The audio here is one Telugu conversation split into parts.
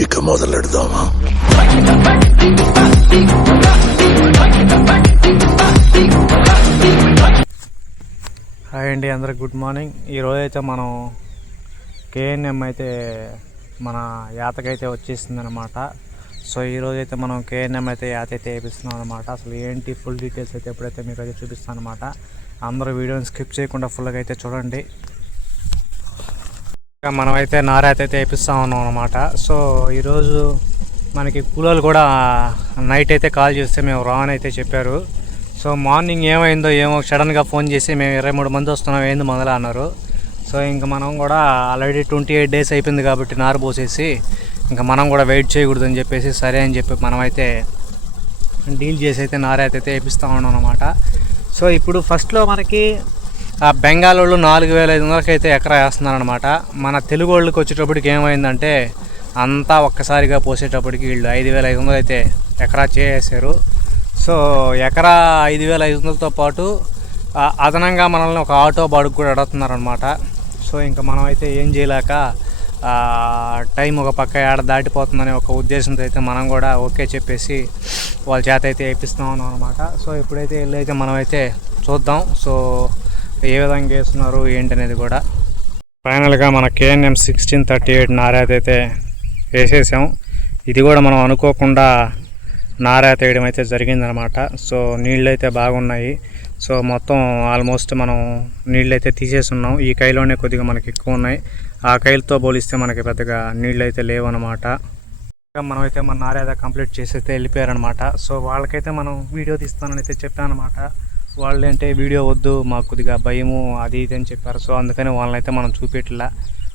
ఇక మొదలెడదామా? హాయ్ అండి, అందరికి గుడ్ మార్నింగ్. ఈరోజు అయితే మనం కేఎన్ఎం అయితే మన యాతకైతే వచ్చేసింది అనమాట. సో ఈరోజు అయితే మనం కేఎన్ఎం అయితే యాత అయితే వేపిస్తున్నాం అనమాట. అసలు ఏంటి ఫుల్ డీటెయిల్స్ అయితే ఎప్పుడైతే మీకు అయితే చూపిస్తాను అనమాట. అందరూ వీడియోని స్కిప్ చేయకుండా ఫుల్గా అయితే చూడండి. మనం అయితే నారాత అయితే వేపిస్తా ఉన్నాం అనమాట. సో ఈరోజు మనకి కూలోళ్ళు కూడా నైట్ అయితే కాల్ చేస్తే మేము రాని అయితే చెప్పారు. సో మార్నింగ్ ఏమైందో ఏమో సడన్గా ఫోన్ చేసి మేము 23 మంది వస్తున్నాం ఏంది మొదలు అన్నారు. సో ఇంకా మనం కూడా ఆల్రెడీ 28 days అయిపోయింది కాబట్టి నారు పోసేసి ఇంకా మనం కూడా వెయిట్ చేయకూడదు అని చెప్పేసి సరే అని చెప్పి మనమైతే డీల్ చేసి అయితే నారైతే వేపిస్తూ ఉన్నాం అనమాట. సో ఇప్పుడు ఫస్ట్లో మనకి ఆ బెంగాల్ వాళ్ళు 4500కి అయితే ఎకరా వేస్తున్నారనమాట. మన తెలుగు వాళ్ళకి వచ్చేటప్పటికి ఏమైందంటే అంతా ఒక్కసారిగా పోసేటప్పటికి వీళ్ళు 5500 అయితే ఎకరా చేసేసారు. సో ఎకరా 5500తో పాటు అదనంగా మనల్ని ఒక ఆటో బాడుకు కూడా అడుగుతున్నారనమాట. సో ఇంకా మనం అయితే ఏం చేయలేక టైం ఒక పక్క ఏడ దాటిపోతుందనే ఒక ఉద్దేశంతో అయితే మనం కూడా ఓకే చెప్పేసి వాళ్ళ చేత అయితే వేపిస్తాం ఉన్నాం అనమాట. సో ఇప్పుడైతే వెళ్ళైతే మనమైతే చూద్దాం. సో ఏ విధంగా వేస్తున్నారు ఏంటి అనేది కూడా. ఫైనల్గా మన కేఎన్ఎం 1638 నారాత అయితే వేసేసాం. ఇది కూడా మనం అనుకోకుండా నారాత వేయడం అయితే జరిగిందనమాట. సో నీళ్ళు అయితే బాగున్నాయి. సో మొత్తం ఆల్మోస్ట్ మనం నీళ్ళు అయితే తీసేస్తున్నాం. ఈ కైలోనే కొద్దిగా మనకి ఎక్కువ ఉన్నాయి. ఆ కైలతో పోలిస్తే మనకి పెద్దగా నీళ్ళు అయితే లేవన్నమాట. మనమైతే మన నారాత కంప్లీట్ చేసి అయితే వెళ్ళిపోయారనమాట. సో వాళ్ళకైతే మనం వీడియో తీస్తానని అయితే చెప్పానమాట. వాళ్ళు అంటే వీడియో వద్దు, మాకు కొద్దిగా భయము అది ఇది అని చెప్పారు. సో అందుకని వాళ్ళని అయితే మనం చూపెట్టలా.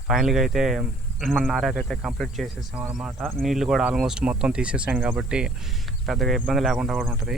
ఫైనల్గా అయితే మన నారాత అయితే కంప్లీట్ చేసేసాం అనమాట. నీళ్ళు కూడా ఆల్మోస్ట్ మొత్తం తీసేసాం కాబట్టి పెద్దగా ఇబ్బంది లేకుండా కూడా ఉంటుంది.